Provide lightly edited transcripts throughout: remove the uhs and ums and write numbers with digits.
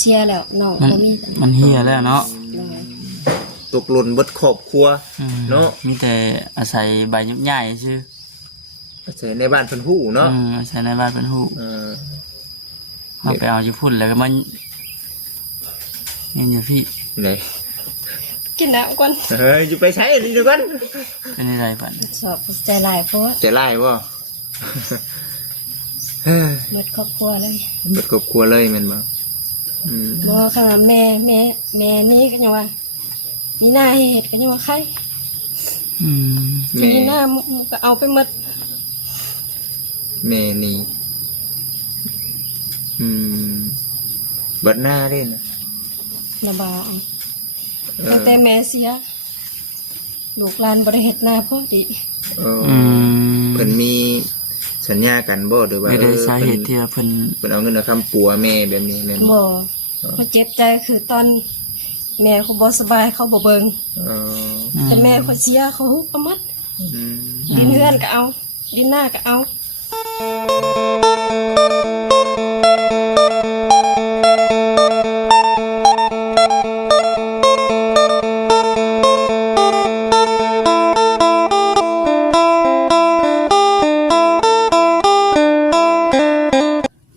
เชียร์แล้วน้องบ่มีมันเฮียแล้วเนาะตกหล่นเบิดครอบครัวเนาะมีแต่อาศัยใบยุบใหญ่ซื่ออาศัยในบ้านเพิ่นฮู้เนาะอาศัยในบ้านเพิ่นฮู้เอาไปเอาอยู่พุ่นแล้วก็มันนี่อยู่พี่ไหนกินน้ำก่อนอยู่ไปใช้นี่ดูก่อนเป็นอะไรบัดสอบใจหลายเพราะใจร้ายบ่เบิดครอบครัวเลยเบิดครอบครัวเลยแม่นบ่บ่ค่ะแม่นี่ก็ยังว่ามีหน้าเฮ็ดก็ยังว่าใครมีหน้าก็เอาไปหมดแม่นี่เบิดหน้าเด้นะระบาตั้งแต่แม่เสียลูกหลานบ่ได้เฮ็ดหน้าพอดีเพิ่นมีสัญญากันบ่หรือว่าไม่ได้สาเหตุที่เพิ่นเอาเงินมาค้ำปัวแม่แบบนี้แม่นบ่เขาเจ็บใจคือตอนแม่เขาบ่สบายเขาบ่เบิ่งแต่แม่เขาเสียเขาประมัดดินเฮือนก็เอาดินหน้าก็เอา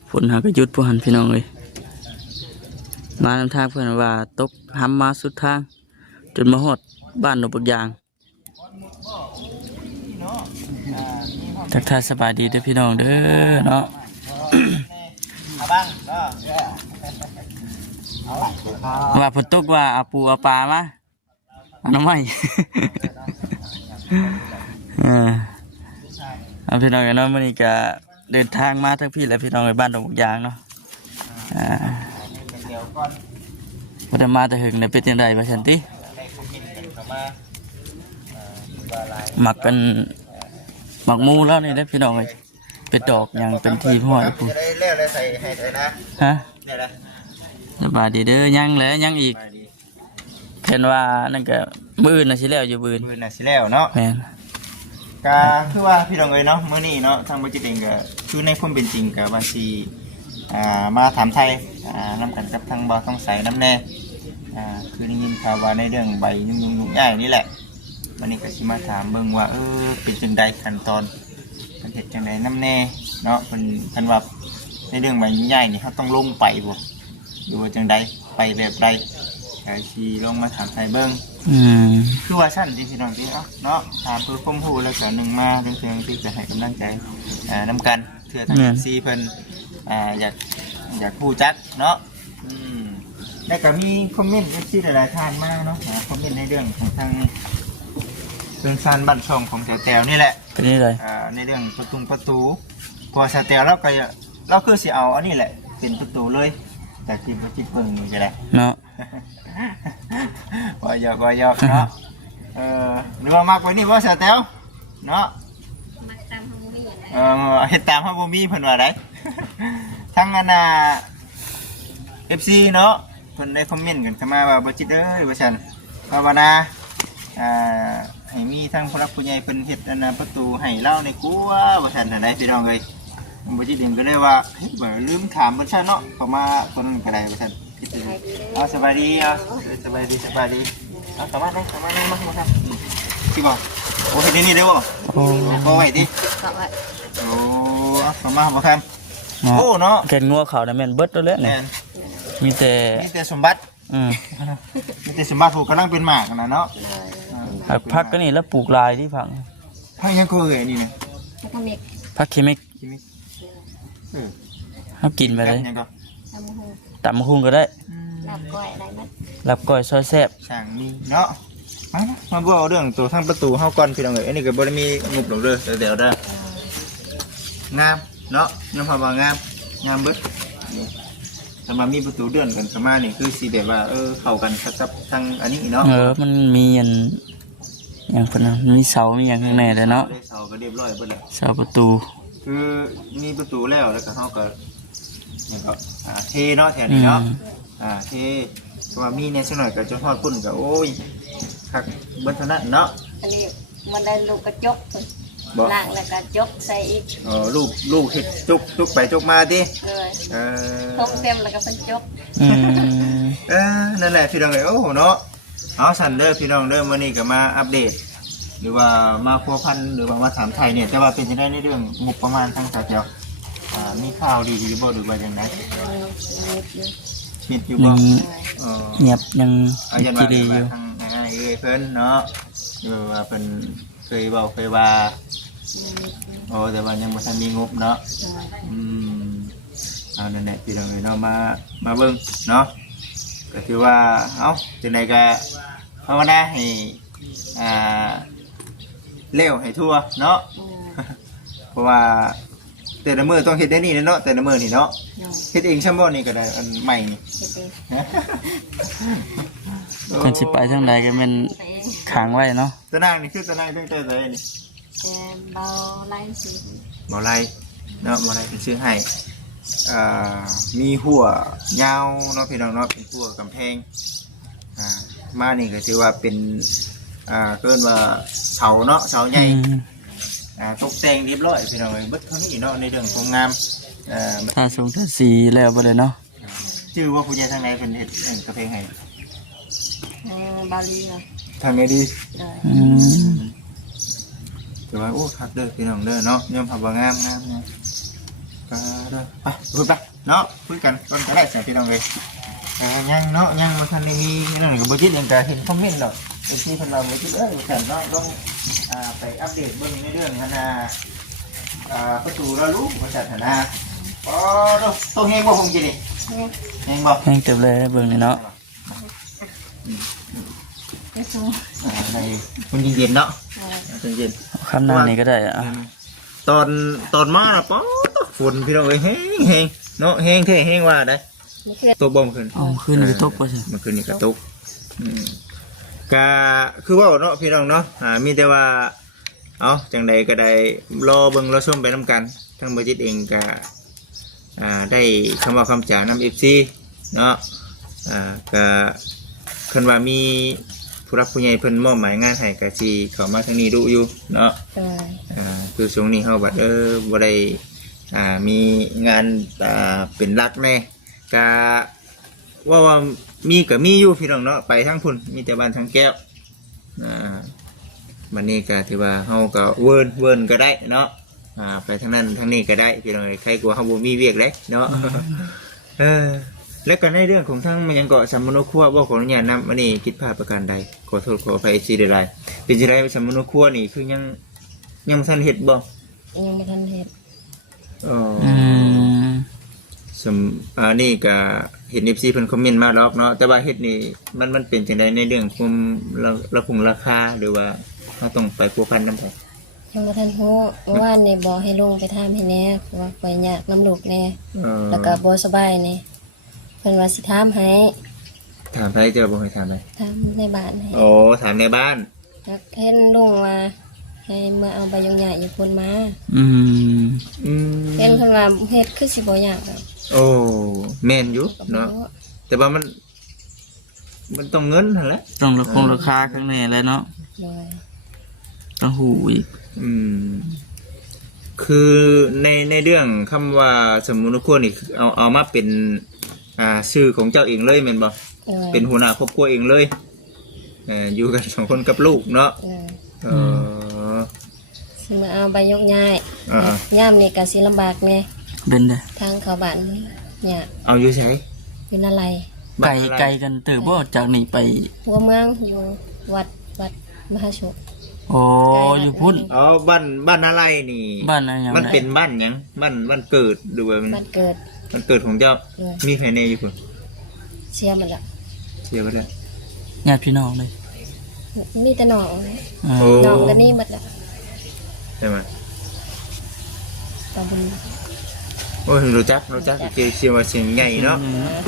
ฝนหาก็หยุดพวกหันพี่น้องเลยมาทำทางเพื่อนว่าตกห้ำมาสุดทางจนมาฮอดบ้านหนบกยางทักทายสบายดีเด้อพี่น้องเด้อเนาะว่าฝนตกว่าเอาปูเอาปลามาเอาน้ำไม่เอาพี่น้องเนาะวันนี้ก็เดินทางมาทั้งพี่และพี่น้องในบ้านหนบกยางเนาะพอได้มาแต่หึงในเป็นยังไงบ้างฉันติหมักกันหมักมูแล้วนี่นะพี่น้องเลยเป็นดอกอย่างเป็นทีพ่อไอ้ปุ๊จะได้เลี้ยวเลยใส่ให้เลยนะฮะนี่แหละสบายดีเด้อยังแล้วยังอีกเห็นว่านั่นก็มือน่ะสิแล้วอยู่มือน่ะสิแล้วเนาะแม่นก็คือว่าพี่น้องเลยเนาะมื้อนี้เนาะทางบัจิตเองก็คือในความเป็นจริงกับว่าสิมาถามไทยนำกันกับทางบ่ต้องใส่น้ำแน่คือได้ยินข่าวว่าในเรื่องใบนุ่มๆใหญ่นี่แหละวันนี้ก็สิมาถามเบิ่งว่าเป็นจังใดขั้นตอนเป็นเฮ็ดจังใดน้ำแน่เนาะเพิ่นว่าในเรื่องใบใหญ่นี่เขาต้องลงไปบ่หรือว่าจังใดไปแบบใดก็สิลงมาถามไทยเบิ่งคือว่าชั้นที่พี่น้องที่เนาะถามเพื่อความรู้แล้วก็นึงมาเรื่องที่จะให้กำลังใจนำกันเพื่อทางซีเพิ่นอยากพูดจัดเนาะแล้วก็มีคอมเมนต์ที่หลายๆท่านมาเนาะคอมเมนต์ในเรื่องของทางเรื่องซานบัตรช่องของแถวนี่แหละเป็นนี่เลยในเรื่องประตูกว่าแถวเราคือสิเอาอันนี้แหละเป็นประตูเลยแต่ที่บ่จิตเบิ่งนี่จะได้เนาะว่าหยอกเนาะหรือว่ามากไว้นี่ว่าแถวเนาะมักตามเฮาบ่มีเฮ็ดตามเฮาบ่มีเพิ่นว่าได้ทั้งFC เนาะเพิ่นได้คอมเมนต์กันเข้ามาว่าบ่จิตว่าซั่นภาวนาให้มีทั้งผู้รักผู้ใหญ่เพิ่นเฮ็ดประตูให้เล่าในครัวว่าซั่นได้พี่น้องเอ้ยบ่จิตเองก็เลยว่าเฮ้ยบ่ลืมถามเพิ่นซะเนาะเข้ามาเพิ่นก็ได้ว่าซั่นสบายดีสบายดีเข้ามาได้มาครับสิบ่โอ้เฮ็ดนี่ได้บ่ก็ไว้ดิก็ไว้โอ้เข้ามาบ่ครับโอ้เนาะแกงงัวเขาน่ะแม่นเบิดแล้วเนี่ยมีแต่สมบัติมีแต่สมบัติถูกกำลังเป็นหมากนะเนาะพักก็นี่แล้วปลูกลายที่พังยังก็เลยนี่นะพักเคมิกเขากินไปเลยตำมะฮุ่งก็ได้ลับก้อยซอยแซ่บสั่งมีเนาะมาบอกเรื่องตัวทั้งประตูเข้าก่อนพี่น้องเอ๋ยอันนี้ก็บริมีงบหลงเด้อเดี๋ยวได้งามเนาะยังพอว่างามเบิดถ้ามามีประตูเดือนกันเข้ามานี่คือสีแบบว่าเข้ากันกับทางอันนี้เนาะมันมีอย่างพนันมีเสามีอย่างข้างในเลยเนาะเสาก็เรียบร้อยหมดเลยเสาประตูคือมีประตูแล้วก็เขาก็เนี่ยก็เทเนาะแถวนี้เนาะเทว่ามีเนี่ยสักหน่อยก็จะทอดพุ่นกับโอ้ยคักเบิ้ลเท่านั้นเนาะอันนี้มันได้ลูกกระจก บ่ ล้างแล้วก็ยกใส่อีก ลูกเฮ็ดจุกไปจุกมาติ เลย เออ ต้มเต็มแล้วก็เป็นจก อืม นั่นแหละพี่น้องเอ้ยโอ้โหเนาะเอาสันเด้อพี่น้องเด้อมื้อนี้ก็มาอัปเดต หรือว่ามาพัวพันหรือว่ามาถามไทยเนี่ยแต่ว่าเป็นจังได๋ในเรื่องงบประมาณทางสาเจ้ามีข่าวดีๆบ่หรือว่าจังได๋คิดอยู่ ยั บ่ ง เออ เงียบยัง เอายัน จี ว่า ดีอ ว่า ยู่ ทางง่ายๆเพิ่นเนาะว่าเพิ่นเคยเว้าเคยว่าแต่ว่ายังบ่ทันมีงบเนาะอืมเอานั่นแหละพี่น้องเอ้ยเนาะมาเบิ่งเนาะก็คือว่าจังได๋ก็ภาวนาให้เร็วให้ทั่วเนาะ เพราะว่าแต่ละมื้อต้องเฮ็ดได้นี่เนาะแต่ละมื้อนี่เนาะเฮ็ดเองชั่วโมงนี่ก็ได้อันใหม่นี่ กันสิไปทางใดก็แม่นค้างไว้เนาะ ตะนางนี่คือตะนางตั้งแต่ไสนี่ เบาไล่สิ บ่ไรเนาะบ่ไรเป็นชื่อให้มีหัวยาวเนาะพี่น้องเนาะเป็นหัวกำแพงมานี่ก็ถือว่าเป็นเกินว่าเสาเนาะเสาใหญ่ ตกแต่งเรียบร้อยพี่น้องเอ้ยเบิดเท่านี้เนาะในเรื่องความงามถ้าทรงถ้าสีแล้วบ่ได้เนาะ ชื่อว่าผู้ใหญ่ทางไหนเพิ่นเฮ็ดกระเพงให้ บาลีเหรอ ทางไหนดี อืม แต่ว่าโอ้คักเด้อพี่น้องเด้อเนาะยอมรับว่างามนะก็เด้อไปพูดไปเนาะคุยกันก่อนก็ได้สิพี่น้องเอ้ยยังเนาะยังบ่ทันได้มีนั่นก็บ่จิตเองก็เห็นคอมเมนต์เนาะไอ้ที่เพิ่นว่าบ่จิตฉันเนาะต้องไปอัปเดตเบิ่งในเรื่องหันน่ะประตูระลุว่าซั่นหั่นน่ะต้องเฮงบ่คงจินี่เฮงบ่ แห้งเต็มเลยเบิ่งนี่เนาะ ไม่สูง ในมันเย็นๆเนาะเย็น คำนั้นนี่ก็ได้อะ ๆตอนมาป๊อฝุ่นพี่น้องเอ้ยแห้งเนาะแห้งแท้แห้งว่าได้ นี่คือ ตัวบ่มขึ้น เอาขึ้นไปตกบ่ใช่ มันขึ้นนี่กระตุกก็คือว่าเนาะพี่น้องเนาะมีแต่ว่าจังใดก็ได้รอเบิ่งรอชมไปนํกันทั้งบ่จิตเองก็ได้คำว่าคำจานำ FC เนาะก็คันว่ามีผู้รักผู้ใหญ่เพิ่นมอบหมายงานให้ก็สิเข้ามาทางนี้ดูอยู่เนาะคือช่วงนี้เฮาบัดบ่ได้มีงานเป็นหลักแน่ก็ว่ามีก็มีอยู่พี่น้องเนาะไปทางพุ่นมีแต่บ้านทางแก้วบัดนี้ก็ถือว่าเฮาก็เวิร์นก็ได้เนาะไปทางนั้นทางนี้ก็ได้พี่น้องใครกลัวเฮาบ่มีเวียกเลยเนาะ และก็ในเรื่องของทั้งมันยังเกาะสัมมโนครัวว่าขออนุญาตนำอันนี้คิดพลาดประการใดขอโทษขออภัยซีได้เป็นจังไดสัมมโนครัวนี่คือยังบ่ทันเฮ็ดบ่ ยังไม่ทันเห็น นี่ก็เห็น FC เพิ่นคอมเมนต์มาดอกเนาะแต่ว่าเฮ็ดนี่มันเป็นจังไดในเรื่องความราคาหรือว่าเฮาต้องไปพัวพันนำเขา ยังไม่ทันหูว่าในบอกให้ลงไปทำให้แน่ว่าไปยากน้ำลูกแน่แล้วก็บ่สบายนี่เพิ่นว่าสิถามให้ ถามไปเจอบ่ให้ถามไป ถามในบ้านให้ โอ้ถามในบ้าน แล้วเห็นลุงว่าให้มาเอาใบยงใหญ่อยู่พุ่นมา อืม เห็นเพิ่นว่าเฮ็ดคือสิบ่ยากดอก โอ้แม่นอยู่เนาะแต่ว่ามันต้องเงินหั่นแหละ ต้องราคาข้างในเลยเนาะ เลย ต้องหูอีก คือในเรื่องคำว่าสมมุติควรนี่เอามาเป็นชื่อของเจ้าเองเลยแม่นบ่เป็นหัวหน้าครอบครัวเองเลยอยู่กัน2คนกับลูกเนาะสิมาเอาใบยกใหญ่ยามนี่ก็สิลำบากแน่ เป็นได้ ทางเข้าบ้านเนี่ย เอาอยู่ไส เป็นอะไร ไกลกันเติบบ่จากนี้ไป หัวเมืองอยู่วัดมหาชุก โอ้อยู่พุ่น บ้านอะไรนี่ บ้านอะไรอย่าง มันเป็นบ้านหยังบ้านเกิดหรือว่า บ้านเกิด มันเกิดของเจ้ามีใครในอยู่พุ่น เสียหมดละ เสียไปแล้ว ญาติพี่น้องเลย มีแต่น้อง โอ้ น้องก็นี่หมดละ ใช่ไหม ตาบุญ โอ้ยรู้จักเสียงว่าเสียงใหญ่เนาะ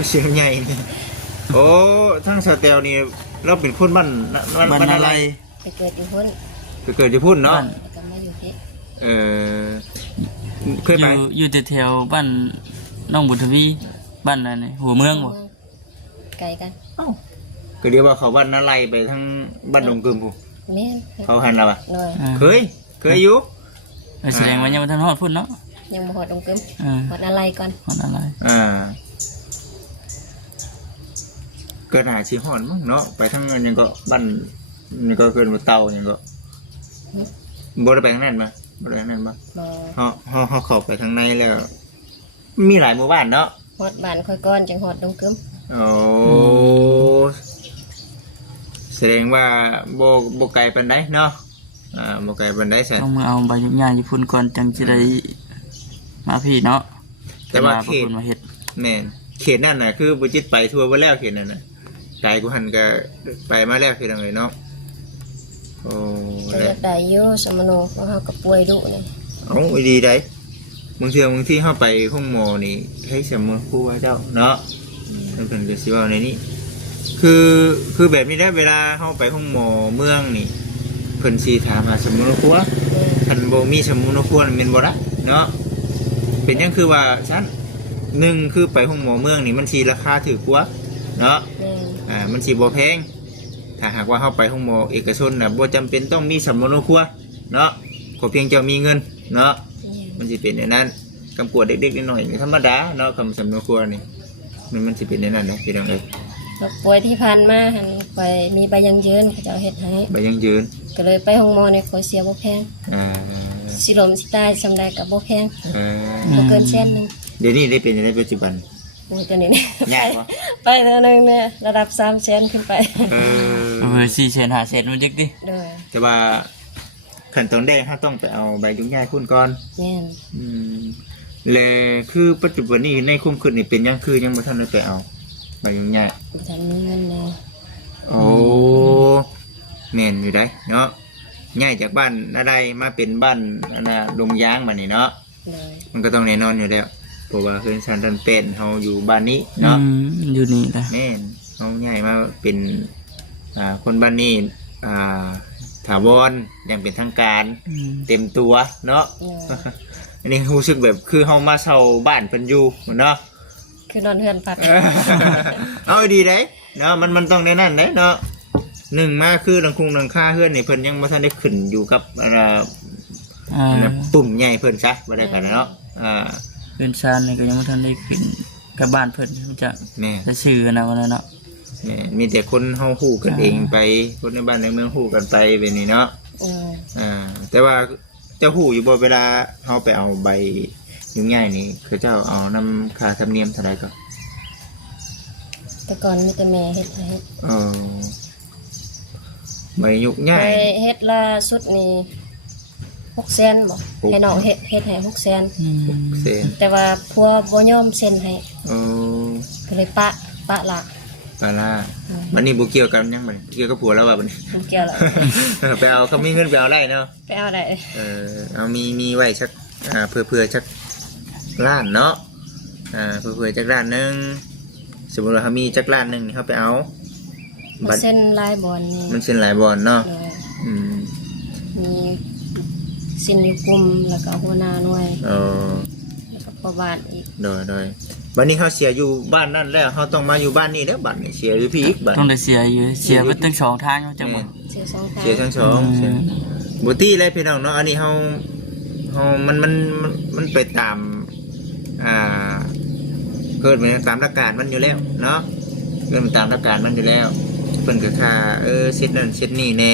เสียงใหญ่นี่โอ้ทั้งสเตลนี่เราเป็นคนบ้านอะไร ไปเกิดอยู่พุ่น ไปเกิดที่พุ่นเนาะ แล้วก็มาอยู่ที่ เคยไป อยู่แถวบ้านน้องบุญทวีบ้านอะไรหัวเมืองบ่ ไกลกัน ก็เรียกว่าเขาบ้านอะไรไปทั้งบ้านดงกึมพู แม่น เขาหันเราปะ เลย เคยอยู่ แสดงว่ายังบ่ทันฮอดพุ่นเนาะ ยังบ่ฮอดดงกึม À. ฮอดอะไรก่อน ฮอดอะไร ก็น่าสิฮอดมั้งเนาะไปทางนั้นยังก็บ้านนี่ก็เกินว่าเตายังก็บ่ได้ไปทางนั้นมาบ่ได้ทางนั้นมา บ่ เฮาเข้าไปทางในแล้ว มีหลายหมู่บ้านเนาะ ฮอดบ้านค่อยก่อนจังฮอดดงกึม โอ้แสดงว่าบ่ไกลปานใดเนาะบ่ไกลปานใดซั่น ต้องมาเอาใบยุกยาอยู่พุ่นก่อนจังสิได้มาพี่เนาะ แต่ว่า เขตมาเฮ็ด แม่นเขตนั่นน่ะคือบ่จิตไปทั่วบ่แล้วเขตนั่นน่ะไกลกูหันก็ไปมาแล้วคือจังไดเนาะโอ้ จะ แล้ว ได้อยู่สมโนเพราะเฮาก็ป่วยดุนี่ เอาไว้ดีได้บางที่เข้าไปห้องหมอนี่ให้เสมอครูว่าเจ้าเนาะแล้วเพิ่นก็สิเว้าในนี้คือแบบนี้ได้เวลาเข้าไปห้องหมอเมืองนี่เพิ่นสิถามหาสมุนครัวคันบ่มีสมุนครัวแม่นบ่ล่ะเนาะเป็นหยังคือว่าซั่นหนึ่งคือไปห้องหมอเมืองนี่มันสิราคาถูกกว่าเนาะ แม่น มันสิบ่แพงถ้าหากว่าเข้าไปห้องหมอเอกชนน่ะบ่จำเป็นต้องมีสมุนครัวเนาะขอเพียงเจ้ามีเงินเนาะมันสิเป็นอย่างนั้นกำปวดเด็กๆหน่อยๆนี่ธรรมดาเนาะคำสำนวนครัวนี่มันสิเป็นอย่างนั้นนะพี่น้องเอ้ย ก็ป่วยที่ผ่านมาหันไปมีใบยังยืนเขาเจ้าเฮ็ดให้ ใบยังยืน ก็เลยไปห้องหมอในขอเสียบ่แพง อ่า สิลมสิตายซำใดก็บ่แพง อ่า บ่เกินแสนหนึง เดี๋ยวนี้ได้เป็นในปัจจุบัน โอ้ยตัวนี้เนี่ย ยากวะ ไปเท่านึงเนี่ยระดับ300,000ขึ้นไป 4เซน5เซนมันจักดิ โดย แต่ว่าขั้นตอนแรกถ้าต้องไปเอาใบยุ่งยากคุณก่อน แม่น เลยคือปัจจุบันนี้ในคุ้มคืนนี่เป็นยังคือยังบ่ทันได้ไปเอาใบยุ่งยาก บ่ทันมีเงินเลย โอ้แม่นอยู่ได้เนาะง่ายจากบ้านอะไรมาเป็นบ้านอันน่ะดงยางบัดนี้เนาะ เลย มันก็ต้องแน่นอนอยู่แล้วเพราะว่าเพื่อนชันดันเป็นเฮาอยู่บ้านนี้เนาะ อยู่นี่แหละ แม่นเฮาใหญ่มาเป็นคนบ้านนี้ถาวรอย่างเป็นทางการเต็มตัวเนาะ เลย อันนี้รู้สึกแบบคือเฮามาเช่าบ้านเพิ่นอยู่เนาะ คือนอนเฮือนพัก เอาดีได้เนาะมันต้องในนั้นเด้เนาะหนึ่งมาคือหลังคุงหลังคาเฮือนนี่เพิ่นยังบ่ทันได้ขึ้นอยู่กับปุ่มใหญ่เพิ่นซะบ่ได้กันเนาะเพิ่นชานนี่ก็ยังบ่ทันได้ขึ้นกับบ้านเพิ่นมันจะ แม่ จะชื่อนะว่านั้นเนาะ มีแต่คนเฮาฮู้กันเองไปคนในบ้านในเมืองฮู้กันไปแบบนี้เนาะแต่ว่าเจ้าฮู้อยู่บ่เวลาเฮาไปเอาใบยุ่งง่ายนี่คือเจ้าเอานำค่าธรรมเนียมเท่าไหร่ก็ แต่ก่อนมีแต่แม่เฮ็ดให้ ใบยุ่ง ไป ง่าย เฮ็ดล่าสุดนี่600,000บ่ให้น้องเฮ็ดให้600,000 เซน แต่ว่าพัวบ่ยอมเซ็นให้ โอ้ ก็เลยปะละ ปลาล่ามันนี่บ่เกี่ยวกันยังมันเกี่ยวกับผัวแล้วว่าบัดนี้ บ่เกี่ยวแล้ว ไปเอาเขามีเงินไปเอาได้เนาะ ไปเอาได้ เอามีไว้สักเพื่อสักล้านเนาะเพื่อจักล้านนึงสมมุติว่าเขามีจักล้านนึงนี่เขาไปเอา มันเส้นลายบอลนี่ มันเส้นหลายบอลเนาะ เลยมีสินอยู่กลุ่มแล้วก็หัวหน้าหน่วย แล้วก็ประบาทอีก โดยวันนี้เขาเสียอยู่บ้านนั่นแล้วเขาต้องมาอยู่บ้านนี้แล้วบัดนี่เสียอยู่พี่อีกบัด ต้องได้เสียอยู่เสียไปตั้ง2ทางจังบ่ เสีย2ทาง เสียทั้งสองบุตรีเลยพี่น้องเนาะอันนี้เขามันไปตามเกิดมาตามหลักการมันอยู่แล้วเนาะเกิดมาตามหลักการมันอยู่แล้วเพิ่นก็ค่าเซตนั่นเซตนี่แน่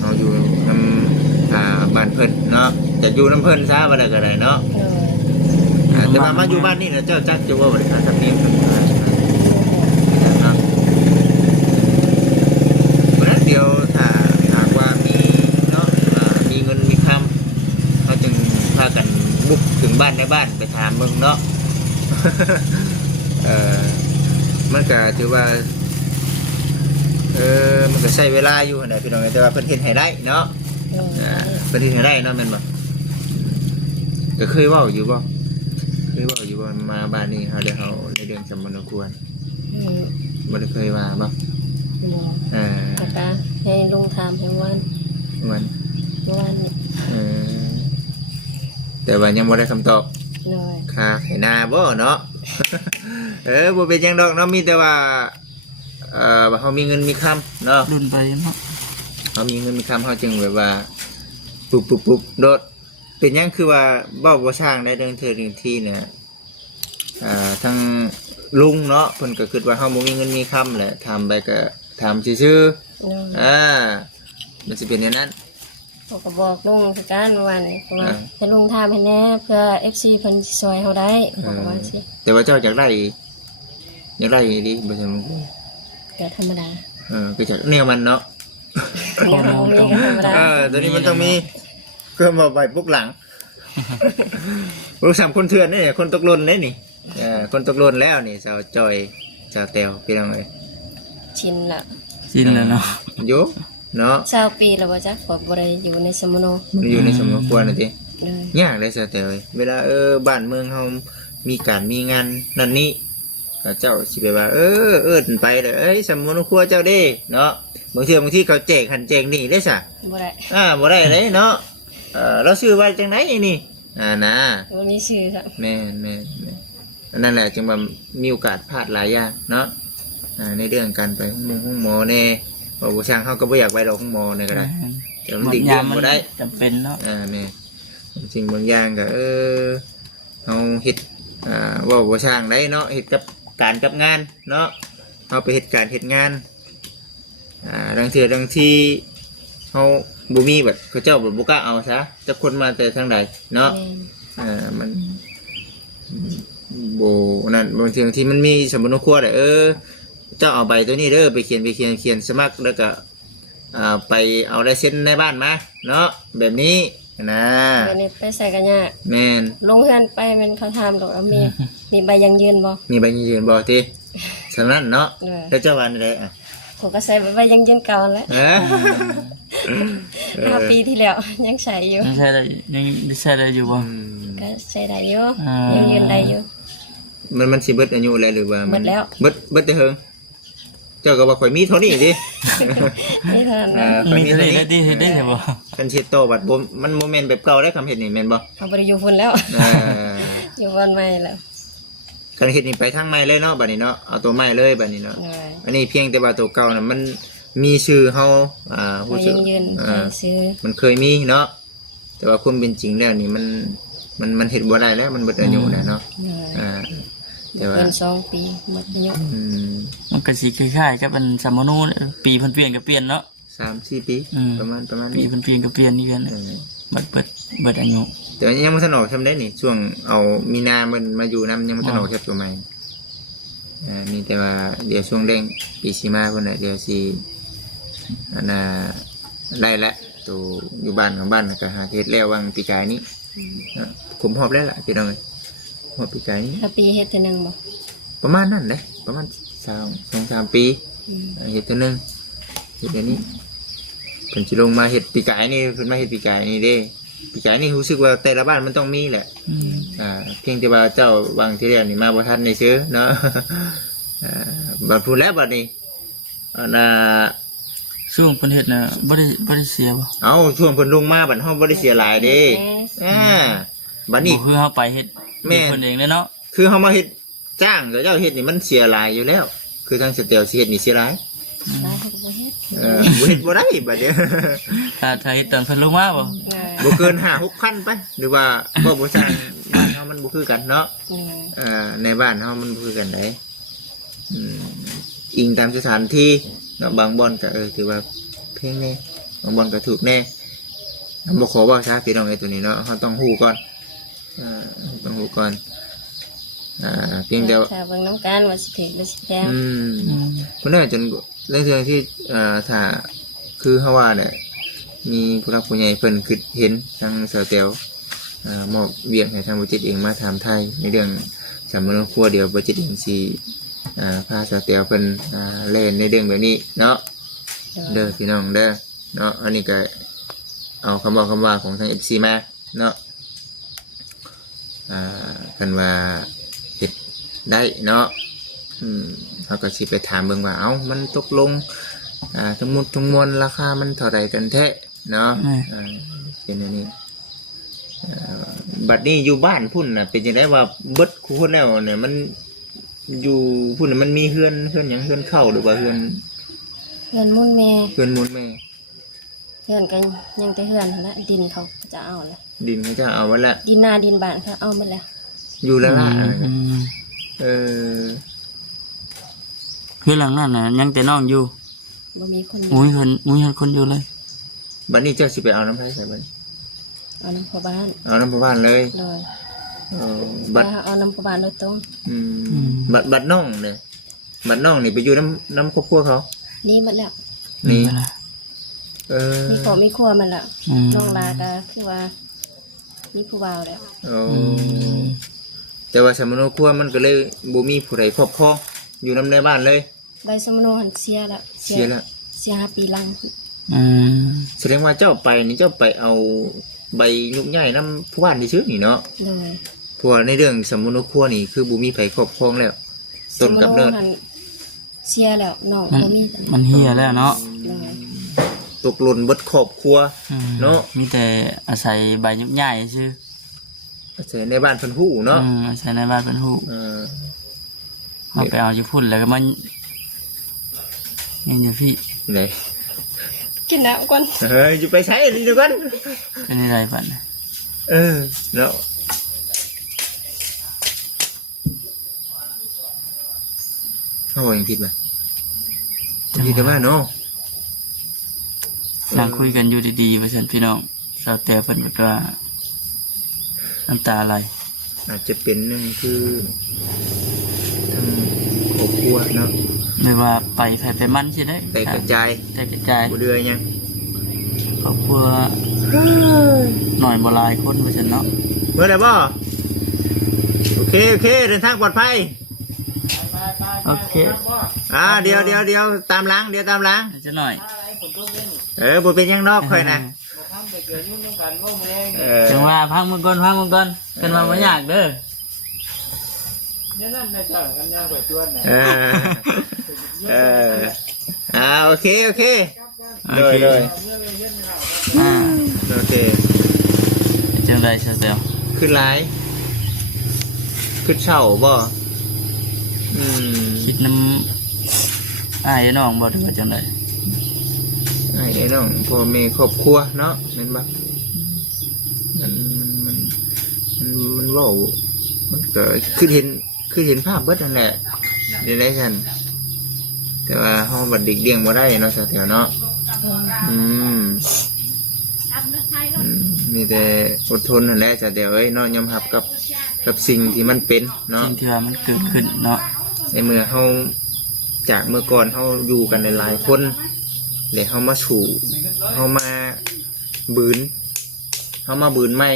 เอาอยู่นำบ้านเพิ่นเนาะจะอยู่น้ำเพิ่นซะบ่ได้ก็ได้เนาะ แต่มาอยู่บ้านนี่นะเจ้าจักจะว่าบริการทำเนียมครับเพราะนั้นเดี๋ยวถ้าหากว่ามีเนาะมีเงินมีคำเขาจึงพากันบุกถึงบ้านในบ้านไปถามมึงเนาะ มันก็ถือว่ามันก็ใช้เวลาอยู่นะพี่น้องแต่ว่าเพิ่นเห็นให้ได้เนาะเพิ่นเห็นให้ได้เนาะแม่นบ่ก็เคยเว้าอยู่บ่คือว่าอยู่บนมาบ้านนี้เขาได้เขาในเดือนสมณควรบ่ได้เคยว่าบ่ก็ตาให้ลงถามให้วันนี่ แต่ว่ายังบ่ได้คำตอบ เลย ค่ะให้หน้าบ่เนาะ บ่เป็นหยังดอกเนาะมีแต่ว่าเขามีเงินมีคำเนาะ รุ่นไปเนาะ เขามีเงินมีคำเขาจึงแบบว่าปุ๊บโดด เป็นหยังคือว่าเว้าบ่ช่างได้เรื่องเทื่อเรื่องที่เนี่ยทางลุงเนาะเพิ่นก็คิดว่าเฮาบ่มีเงินมีคำแหละทำไปก็ทำซื่อๆมันสิเป็นอย่างนั้น เขาก็บอกลุงคือการเมื่อวานนี้ว่าให้ลุงทำให้แน่เพื่อ FC เพิ่นสิช่วยเฮาได้บอกว่าสิ แต่ว่าเจ้าอยากได้ดีบ่ใช่มั้ง ก็ธรรมดา ก็จากแนวมันเนาะ เนี่ยเรามีก็ธรรมดา ตัวนี้มันต้องมีเครื่องมาใบปุ๊กหลังรู้สามคนเถื่อนนี่คนตกหล่นเลยนี่คนตกหล่นแล้วนี่สาวจอยสาวแตวพี่น้องเอ้ย ชินละ ชินแล้วเนาะ โยเนาะ 20 ปีแล้วบ่จ๊ะขอบ่ได้อยู่ในสมโน มันอยู่ในสมควรนะที เลย ยากเลยสาวแตวเอ้ยเวลาบ้านเมืองเฮามีการมีงานนั่นนี่เจ้าสิไปว่าไปเลยสมมุติครัวเจ้าเด้เนาะบางทีเขาแจกหันแจกนี่ได้ซะ บ่ได้ บ่ได้เลยเนาะเราซื้อไว้จังไหนนี่นะ บ่มีชื่อครับ แม่นั่นแหละจึงว่ามีโอกาสพลาดหลายอย่างเนาะในเรื่องการไปห้องหมอแน่บอกว่าช่างเขาก็ไม่อยากไปดอกห้องหมอเนี่ยก็ได้แต่มันดิ่งเรื่องบ่ได้ จำเป็นเนาะแม่จริงบางอย่างก็เอาเฮ็ดว่าช่างได้เนาะเฮ็ดกับการกับงานเนาะเอาไปเฮ็ดการเฮ็ดงานดังเถื่อบางทีเขาบุมีแบบเขาเจ้าแบบบุกล้าเอาซะจะคนมาแต่ทางใดเนาะมันโบนั่นบางทีมันมีสมุนครัวเลยเจ้าเอาใบตัวนี้เด้อไปเขียนสมัครแล้วก็ไปเอาลายเซ็นในบ้านมาเนาะแบบนี้นะ วันนี้ไปใส่กันยาก แม่น ลงเฮือนไปมันเขาถามดอกว่ามีใบยังยืนบ่ มีใบยืนบ่ทีฉะนั้นเนาะ เออ แล้วเจ้าวันอะไรผมก็ใส่ใบยังยืนเก่าแล้ว5 ปีที่แล้วยังใส่อยู่ ยังใช้ได้อยู่บ่ ก็ใส่ได้อยู่ยังยืนได้อยู่ มันสิเบิดอายุอะไรหรือว่า เบิดแล้ว เบิดแต่เฮิงเจ้าก็บอกข่อยมีเท่านี้ดิ นี่เท่านั้นนะ ข่อย มี มี เท่า เท่า ไหร่ นี้ ได้เฮ็ดได้ใช่บ่ คันเช็ดโตบัดบ่มันโมเมนต์แบบเก่าได้คำเฮ็ดนี่แม่นบ่ เขาบ่ได้อยู่พุ่นแล้ว อยู่บ้านใหม่แล้ว คันเฮ็ดนี่ไปทางใหม่เลยเนาะบัดนี้เนาะเอาตัวใหม่เลยบัดนี้เนาะ เออ อันนี้เพียงแต่ว่าตัวเก่าน่ะมันมีชื่อเฮาใบ ฮู้สึ ยั ก งยืนใส่ซื้อ มันเคยมีเนาะแต่ว่าความเป็นจริงแล้วนี่มันเฮ็ดบ่ได้แล้วมันเบิดอายุแล้วเนาะ เออ แต่ว่า เป็น2 ปีหมดอายุ มันก็สิคล้ายๆกับอันสามโนปีเพิ่นเปลี่ยนก็เปลี่ยนเนาะ 3-4 ปีประมาณ ปี นี้ เพิ่นเปลี่ยนก็เปลี่ยนนี่กันเบิดอายุ แต่ว่ายังบ่ทันออกทำได้นี่ช่วงเอามีนามันมาอยู่นํยังบ่ทันออกแค่ตัวใหม่มีแต่ว่าเดี๋ยวช่วงเร่งปีสิมาพุ่นน่ะเดี๋ยวสิอันน่ะได้ละตัวอยู่บ้านของบ้านก็หาเฮ็ดแล้ววางปีกายนี้ผมหอบแล้วล่ะพี่น้องเอ้ยหอบปีกายนี้ ถ้าปีเฮ็ดเทื่อนึงบ่ ประมาณนั้นเลยประมาณ2-3 ปีเฮ็ดตัวนึงเฮ็ดอันนี้เพิ่นสิลงมาเฮ็ดปีกายนี่เพิ่นมาเฮ็ดปีกายนี่เด้ปีกายนี่รู้สึกว่าแต่ละบ้านมันต้องมีแหละเพียงแต่ว่าเจ้าวางที่แรกนี่มาบ่ทันได้ซื้อเนาะบัดพูดแล้วบัดนี้ช่วงเพิ่นเฮ็ดน่ะบ่ได้เสียบ่ เอาช่วงเพิ่นลงมาบัดเฮาบ่ได้เสียหลายเด้บัดนี้ คือเฮาไปเฮ็ดเพิ่นเองเลยเนาะ คือเฮามาเฮ็ดจ้างเจ้าเฮ็ดนี่มันเสียหลายอยู่แล้ว คือทางสเตลสิเฮ็ดนี่เสียหลาย ได้เขาก็บ่เฮ็ด บ่เฮ็ดบ่ได้บัดเนี้ย ถ้าเฮ็ดตอนเพิ่นลงมาบ่ บ่เกิน 5-6,000 ไปหรือว่าบ่สร้างบ้านเฮามันบ่คือกันเนาะในบ้านเฮามันบ่คือกันได้อิงตามสถานที่เนาะบางบ่อนก็ถือว่าแพงแน่บางบ่อนก็ถูกแน่บ่ขอว่าซะพี่น้องไอ้ตัวนี้เนาะเฮาต้องฮู้ก่อนต้องฮู้ก่อนเพียงแต่ถ้าเบิ่งน้ำกันว่าสิถึกหรือสิแพง เพราะนั่นจนเรื่องที่ถ้าคือเฮาว่าเนี่ยมีผู้รักผู้ใหญ่เพิ่นคิดเห็นทางสาวแตวมอบเวียงให้ทางบ่จิตเองมาถามไทยในเรื่องสำนวนครัวเดียวบ่จิตเองสิพาสาวแตวเพิ่นเล่นในเรื่องแบบนี้เนาะเด้อพี่น้องเด้อเนาะอันนี้ก็เอาคำบอกคำว่าของทาง FC มาเนาะกันว่าเฮ็ดได้เนาะเขาก็สิไปถามเบิ่งว่าเอ้ามันตกลงทั้งหมดทั้งมวลราคามันเท่าไรกันแท้เนาะเป็นอันนี้บัดนี้อยู่บ้านพุ่นน่ะเป็นจังได๋ว่าเบิดคู่คนแล้วเนี่ยมันอยู่พุ่นน่ะมันมีเฮือนหยังเฮือนเข้าหรือว่าเฮือน เงินมุ่นแม่ เฮือนมูลแม่ เฮือนกันยังแต่เฮือนนั่นแหละดินเขาจะเอาเลย ดินเขาจะเอาไว้ละ ดินนาดินบ้านเขาเอาหมดแล้ว อยู่แล้วล่ะเออ คือหลังนั้นน่ะยังแต่น้องอยู่ บ่มีคน มุ้ยคนอยู่เลย บัดนี้เจ้าสิไปเอาน้ำไผ่ใส่บัดนี้ เอาน้ำพ่อบ้าน เอาน้ำพ่อบ้านเลย เลย เออบัด เอาน้ำพ่อบ้านโดยตรง บัดน้องเนี่ยบัดน้องนี่ไปอยู่น้ำครอบครัวเขา นี่หมดแล้ว นี่ ไปละ เออ มีของมีครัวมันแล้ว อืม น้องลาก็คือว่ามีผู้บ่าวแล้ว โอ้แต่ว่าสมโนครัวมันก็เลยบ่มีผู้ใดครอบครองอยู่น้ำในบ้านเลย ใบสมโนหันเสียละ เสียแล้ว เสีย5 ปีหลัง อืม แสดงว่าเจ้าไปนี่เจ้าไปเอาใบยุกใหญ่น้ำผู้บ้านที่ชื่อนี่เนาะ เลย เพราะว่าในเรื่องสมุนครัวนี่คือบุมีไผครอบครองแล้วต้นกับเนิด สมโหัเสียแล้วน้อง มัน บ่มี มันเฮียแล้วเนาะ เลย ตกหล่นเบดครอบครัว อืม เนาะ มีแต่อาศัยใบยุกใหญ่ชื่อ แต่ในบ้านเพิ่นฮู้เนาะ อาศัยในบ้านเป็นหู เออ เขาไปเอาอยู่พุ่นแล้วก็มันนี่เดี๋ยวพี่ ไหน กินน้ำก่อน เฮ้ยจะไปใช้อันนี้เดียวกัน เป็นอะไรบ้าง เออเนาะเขาบอกยังผิดไหมผิดกันบ้านเนาะ นั่งคุยกันอยู่ดีๆว่าฉันพี่น้องเราแต่เพิ่นบอกว่าน้ำตาไหล อาจจะเป็นหนึ่งคือทางครอบครัวเนาะ ไม่ว่าไปไผไปมันใช่ได้ แต่กระจาย แต่กระจาย บ่เดือยยัง ครอบครัวหน่อยบ่หลายคนว่าฉันเนาะ เมื่อไหร่บ่โอเคโอเคเดินทางปลอดภัย โอเค เดี๋ยวตามหล้างเดี๋ยวตามหล้าง จะหน่อย บ่เป็นหยังนอกค่อยนะจังว่าพังมึงก่อนกันมาบ่ยากเด้อ เออเออโอเคโอเค โอเค เลย อ่า โอเค จังได๋ซะเตียว ขึ้นไลน์ขึ้นเช่าบ่คิดน้ำอ้ายน้องบ่ได้ว่าจังได๋ ไอ้น้องพ่อแม่ครอบครัวเนาะเห็นบ่มันเว้ามันก็คือเห็นภาพเบิดนั่นแหละเดี๋ยวได้ฉันแต่ว่าเฮาบัดเด็กเลี้ยงบ่ได้เนาะแถวๆเนาะมีแต่อดทนนั่นแหละจ้ะเดี๋ยวเนาะยอมรับกับสิ่งที่มันเป็นเนาะ สิ่งที่ว่ามันเกิดขึ้นเนาะ ในเมื่อเฮาจากเมื่อก่อนเฮาอยู่กันหลายๆคนแล้วเฮามาสู่เฮามาบืนใหม่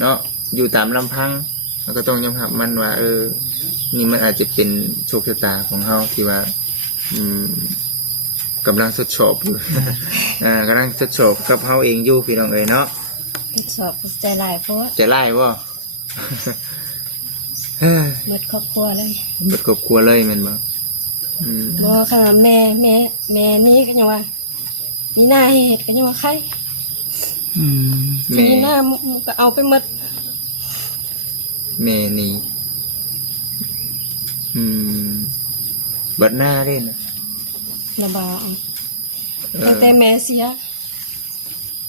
เนาะอยู่ตามลำพังเราก็ต้องยอมรับมันว่านี่มันอาจจะเป็นโชคชะตาของเฮาที่ว่ากำลังทดสอบอยู่ กำลังทดสอบกับเฮาเองอยู่พี่น้องเอ้ยเนาะ ทดสอบใจหลายเพราะ จะไล่บ่ หมดครอบครัวเลย หมดครอบครัวเลยแม่นบ่บ่ค่ะแม่นี่ก็ยังว่า มีหน้าเฮ็ดก็ยังว่าใคร แม่ มีหน้าก็เอาไปหมด แม่นี่บัดหน้าเด้นะ ลำบากตั้งแต่แม่เสีย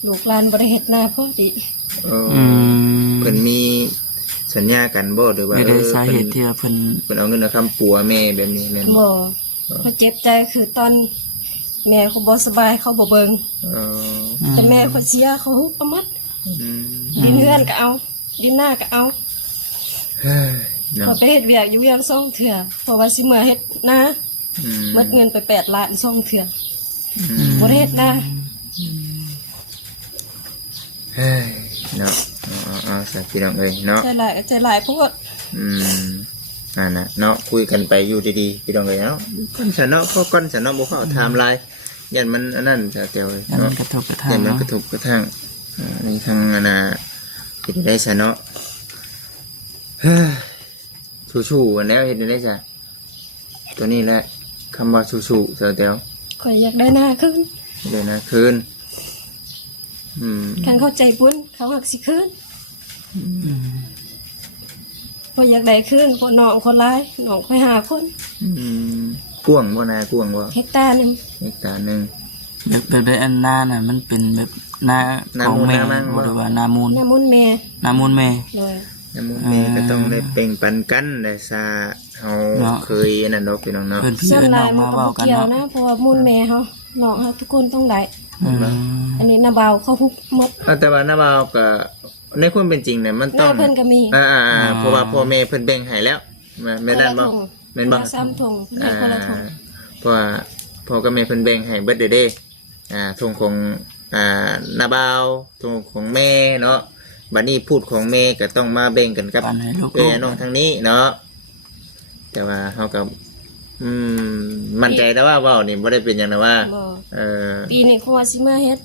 ลูกหลานบ่ได้เฮ็ดหน้าพอดี เพิ่นมีสัญญากันบ่หรือว่า ไม่ได้สาเหตุที่ว่าเพิ่น เพิ่นเอาเงินมาคำปัวแม่แบบนี้แม่น บ่เขาเจ็บใจคือตอนแม่เขาบ่สบายเขาบ่เบิ่ง เออ แต่แม่เขาเสียเขาประมัด อืม ดินเฮือนก็เอา ดินหน้าก็เอา เฮ้ยเนาะ เขาไปเฮ็ดเวียกอยู่เวียงซ่องเถื่อเพราะว่าสิเมื่อเฮ็ดนาหมดเงินไป8 ล้านซ่องเถื่อบ่ได้เฮ็ดนา เฮ้ยเนาะเอาสักพี่น้องเอ้ยเนาะ ใจหลายเพราะว่า นั่นน่ะเนาะคุยกันไปอยู่ดีๆพี่น้องเอ้ยเนาะก้อนฉันเนาะก้อนฉันเนาะบ่เข้าไทม์ไลน์ยันมันอันนั้นจะเตียว แล้วมั เนาะ นกระทบกระทั่ ยั ง นมัน เนาะ กระทบกระทั่งนี่ทางอันน่ะเฮ็ดได้ซะเนาะเฮ้ยชูๆอันแล้วเฮ็ดได้จ้ะตัวนี้แหละคำว่าชูๆเสียเตียว ข่อยอยากได้หน้าขึ้น เดี๋ยวนะคืน คันเข้าใจปุ้นเขาหักสิขึ้นข่อยอยากได้ขึ้นคนน้องคนร้ายน้องข่อย5 คน กวางบ่นากวางบ่ เฮกตาร์หนึง เฮกตาร์หนึง แบบได้อันหน้าน่ะมันเป็นแบบหน้าของแม่หรือว่าหน้ามูล น้ำมุนแม่ หน้ามูลแม่ โดย น้ำมูกแม่ก็ต้องได้เป่งปันกันได้ซาเฮาเคยอันนั้นดอกพี่น้องเนาะ เพิ่นพี่ ส่วน น้ ลา อย ง มัน มา ก็ เว้า บ่ กัน เกี่ยว เนาะ นะเพราะว่ามูลแม่เขาน้องเขาทุกคนต้องได้ อืม อันนี้นาเบาเขาฮุบหมด แต่ว่าน้าบ่าวก็ในความเป็นจริงเนี่ยมัน ห ต้อ น้าง เพิ่นก็มี เพราะว่าพ่อแม่เพิ่นแบ่งให้แล้วแม่นนั่นบ่แม่นบ่ ซ้ำทงได้คนละทง เพราะว่าพ่อกับแม่เพิ่นแบ่งให้เบิดเด้ทงของน้าบ่าวทงของแม่เนาะบัดนี้พูดของแม่ก็ต้องมาแบ่งกันกับ ปันให้ลูก น้องทางนี้เนาะแต่ว่าเฮาก็มั่นใจแต่ว่าเว้านี่บ่ได้เป็นหยังนะว่า บ่ เออ ปีนี้เขาว่าสิมาเฮ็ด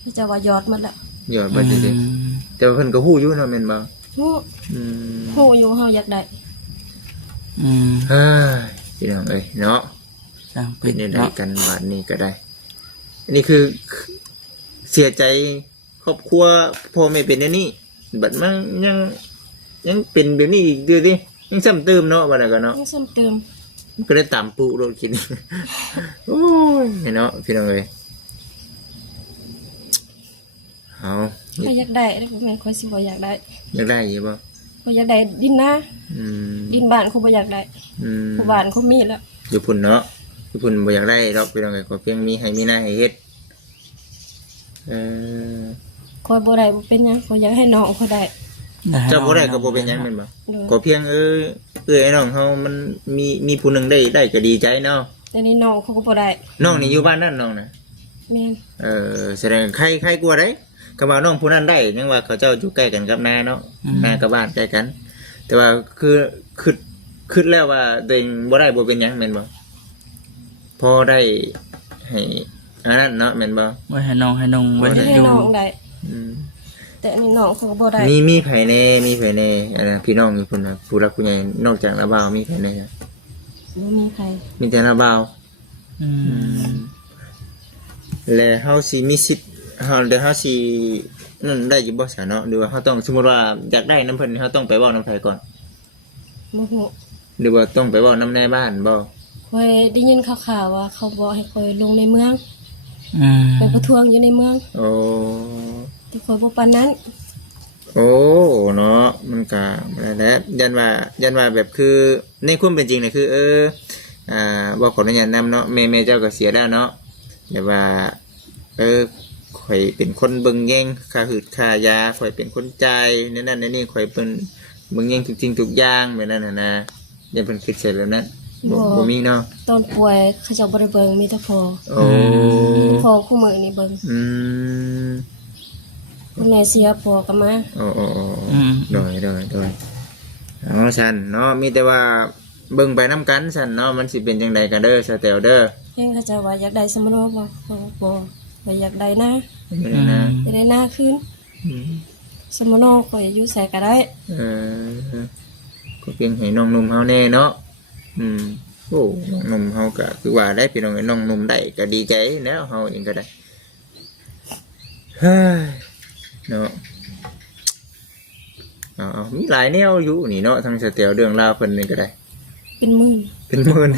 เขาจะว่ายอดมันละ ยอดเบิดเด้แต่ว่าเพิ่นก็ฮู้อยู่เนาะแม่นบ่ ฮู้ อืม ฮู้อยู่เฮาอยากได้ อืม เฮ้ยพี่น้องเอ้ยเนาะ จัง เป็น เป็น ได้ เนาะ กันบาดนี้ก็ได้ อันนี้คือเสียใจครอบครัวพ่อแม่เป็นอันนี้บัดมันยังเป็นแบบนี้อีกเดือนดิยังซ้ำเติมเนาะว่าแล้วก็เนาะ ยังซ้ำเติม ก็ได้ตามปูโดนกิน โอ้ยเนาะพี่น้องเอ้ยเอา เขาอยากได้แล้วบ่แม่นค่อยสิบ่อยากได้ อยากได้อยู่บ่ เขาอยากได้ดินนา อืม ดินบ้านเขาบ่อยากได้ อืม ผู้บ้านเขามีแล้ว อยู่พุ่นเนาะอยู่พุ่นบ่อยากได้ดอกพี่น้องเอ้ยก็เพียงมีให้มีหน้าให้เฮ็ดเออ คอยบ่ได้บ่เป็นหยังเขาอยากให้น้องเขาได้ เจ้าบ่ได้ก็บ่เป็นหยังแม่นบ่ โดย ก็เพียงไอ้น้องเฮามันมีผู้หนึงได้ก็ดีใจเนาะ แต่นี่น้องเขาก็บ่ได้ น้องนี่อยู่บ้านนั่นน้องน่ะ แม่น แสดงใครกลัวได้ก็ว่าน้องผู้นั้นได้ยังว่าเขาเจ้าอยู่ใกล้กันกับนาเนาะนากับบ้านใกล้กัน แต่ว่าคือแล้วว่าตัวเองบ่ได้บ่เป็นหยังแม่นบ่พอได้ให้อันนั้นเนาะแม่นบ่ ไว้ให้น้องไว้ให้ ให้ อยู่ น้องได้ อืม แต่อันนี่น้องเขาก็บ่ได้ มีไผแน่อันนั้นพี่น้องอยู่พุ่นน่ะผู้รักผู้ใหญ่นอกจากนาบ่าวมีไผแน่จ้ะ บ่มีใคร มีแต่นาบ่าว อืม แล้วเฮาสิมีสิทธิ์เดี๋ยวเฮาสินั่นได้อยู่บ่ซะเนาะหรือว่าเฮาต้องสมมุติว่าอยากได้น้ำเพิ่นเฮาต้องไปเว้านำไผก่อน บ่ฮู้ หรือว่าต้องไปเว้านำในบ้านบ่ คอยได้ยินข่าวๆว่าเขาบอกให้คอยลงในเมือง อืม ไปประท้วงอยู่ในเมือง โอ้ แต่คอยบ่ปานนั้น โอ้เนาะมันก็แล้วยันว่าแบบคือในความเป็นจริงน่ะคือบ่ขออนุญาตนำเนาะแม่เจ้าก็เสียแล้วเนาะแต่ว่าข่อยเป็นคนเบิ่งแย่งค่าหืดค่ายาข่อยเป็นคนจ่ายนั่นนี่ข่อยเป็นเบิ่งแย่งทุกสิ่งทุกอย่างแบบนั้นน่ะนะอย่าเพิ่นคิดเสียแล้วนั้นบ่มีเนาะ ตอนป่วยเขาเจ้าบ่ได้เบิ่งมีแต่พอ โอ้ พอคู่มือนี่เบิ่ง อืม คุณแม่เสียพอก็มา โอ้โดยเอาซั่นเนาะมีแต่ว่าเบิ่งไปนํกันซั่นเนาะมันสิเป็นจังไดกันเด้อสแตลเด้อ เพิ่นเขาเจ้าว่าอยากได้สมโนบ่เขาบ่ว่าอยากได้นะ นี่นะ อยากได้หน้าคืน อืม สมโนก็อยู่ใส่ก็ได้ ก็เพียงให้น้องหนุ่มเฮาแน่เนาะโอ้น้องหนุ่มเฮาก็คือว่าได้พี่น้องไอ้น้องหนุ่มได้ก็ดีใจแล้วเฮาเองก็ได้เฮ้ยเนาะเอามีหลายแนวอยู่นี่เนาะทั้งสเตียวเรื่องราวเพิ่นนี่ก็ได้ เป็นหมื่น เป็นหมื่น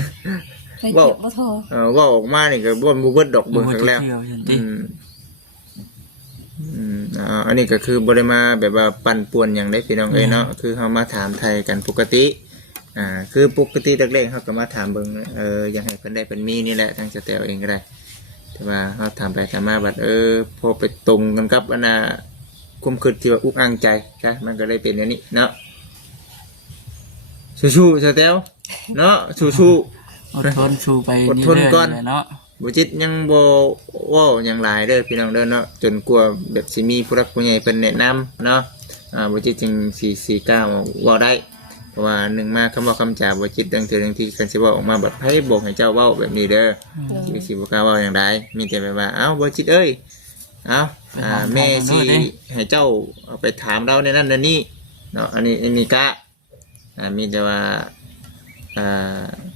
ไปเก็บบ่ทอ เว้าออกมานี่ก็บ่เบิดดอกเบิ่งครั้งแล้ว เที่ยวฉันติ อันนี้ก็คือบริมาแบบว่าปั่นป่วนอย่างได้พี่น้องเอ้ยเนาะคือเขามาถามไทยกันปกติคือปกติแรกๆเขาก็มาถามเบิ่งอยากให้เพิ่นได้เป็นมีนี่แหละทางสเตลเองก็ได้แต่ว่าเขาถามไปถามมาบัดพอไปตรงกันกับอันน่ะความคิดที่ว่าอุกอังใจใช่มันก็เลยเป็นอย่างนี้เนาะสู้ๆสเตลเนาะสู้ อดทนสู้ไป อดทนก่อน เรื่ยๆเนาะ ๆบ่จิตยังบ่เว้าหยังหลายเด้อพี่น้องเด้อเนาะจนกลัวแบบสิมีผู้รักผู้ใหญ่เพิ่นแนะนำเนาะบ่จิตจึง449เว้าได้เพราะว่าหนึ่งมาคำว่าคำจาบ่จิตดังเทื่อดังที่คันสิเว้าออกมาแบบไผบอกให้เจ้าเว้าแบบนี้เด้อสิบ่กล้าเว้าหยังใดมีแต่แบบว่าเอ้าบ่จิตเอ้ยเอ้าแม่สิให้เจ้าเอาไปถามเราในนั้นในนี้เนาะอันนี้กะมีแต่ว่า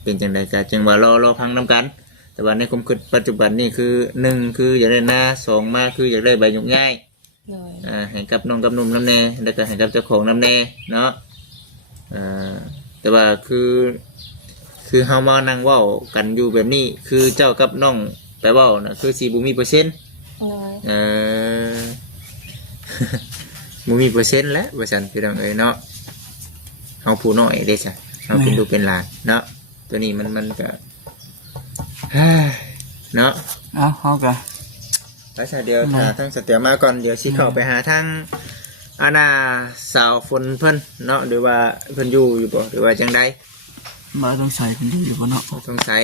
เป็นจังไดก็จังว่ารอฟังนํกันแต่ว่าในความคิดปัจจุบันนี่คือ1คืออยากได้หน้า2มาคืออยากได้ใบหยกง่าย เลย ให้กับน้องกับหนุ่มน้ำแน่แล้วก็ให้กับเจ้าของน้ำแน่เนาะแต่ว่าคือเฮามานั่งเว้ากันอยู่แบบนี้คือเจ้ากับน้อง ไปเว้าน่ะคือสิบ่มีเปอร์เซ็นต์ น้อย เออ บ่มีเปอร์เซ็นต์แล้วว่าซั่นพี่น้องเอ้ยเนาะเฮาผู้น้อยเด้จ้ะเฮาเป็นลูกเป็นหลานเนาะตัวนี้มันก็ เนาะ เอาเฮาก็ ไปซะเดี๋ยวหาทางสเตียมาก่อนเดี๋ยวสิเข้าไปหาทางอาณาสาวฝนเพิ่นเนาะหรือว่าเพิ่นอยู่บ่หรือว่าจังได๋ บ่ต้องใส่เป็นดีอยู่บ่เนาะ สงสั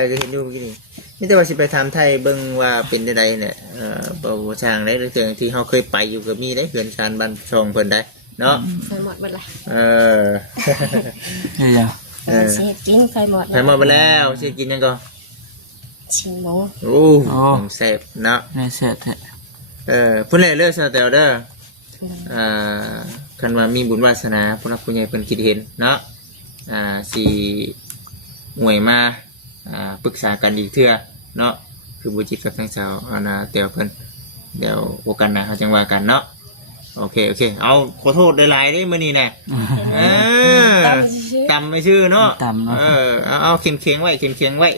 ยก็เห็นอยู่เมื่อกี้นี่มีแต่ว่าสิไปถามไทยเบิ่งว่าเป็นจังได๋เนี่ยบ่ช่างได้เรื่องที่เฮาเคยไปอยู่ก็มีได้เฮือนชานบ้านช่องเพิ่นได้เนาะ ไฟหมดเบิดละ เออ เฮ้ยอ่ะ สิกินไฟหมด ไปหมดไปแล้วสิกินยังก่อน ชิมหมู โอ้ของแซ่บเนาะ แม่เสียแท้ พุ่นแลเลือกซะแต่เด้อคันว่ามีบุญวาสนาผู้รักผู้ใหญ่เพิ่นคิดเห็นเนาะสิหน่วยมาปรึกษากันอีกเทื่อเนาะคือบุจิตกับทางสาวอาณาเตียวเพิ่นเดี๋ยวโอกาสหน้าเขาจังว่ากันเนาะโอเคเอาขอโทษหลายๆเด้มื้อนี้น่ะตำไม่ชื่อเนาะ ต่ำเนาะ เอาเข็งไว้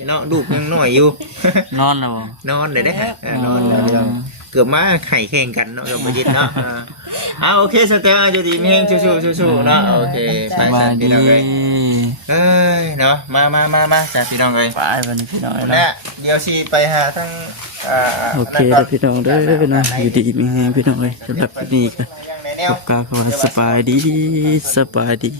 เนาะลูกยังน้อยอยู่ นอนแล้วบ่ นอนเลยเด้นอนแล้วเรื่องเกือบมาไข่แข่งกันเนาะกับบุจิตเนาะโอเคสเตลจะดีมีแห้งสู้ๆเนาะโอเคไป สบา จ้ะ ยดี พี่น้องเลยเนาะมาจ้ะพี่น้องเลย ไปวันนี้พี่น้อง แม่เดี๋ยวสิไปหาทั้ง โอเคเด้อพี่น้องเด้อนะอยู่ดีมีแฮงพี่น้องเอ้ยสำหรับที่นี่ก็ อย่างในแนว กาคำว่าสบายดี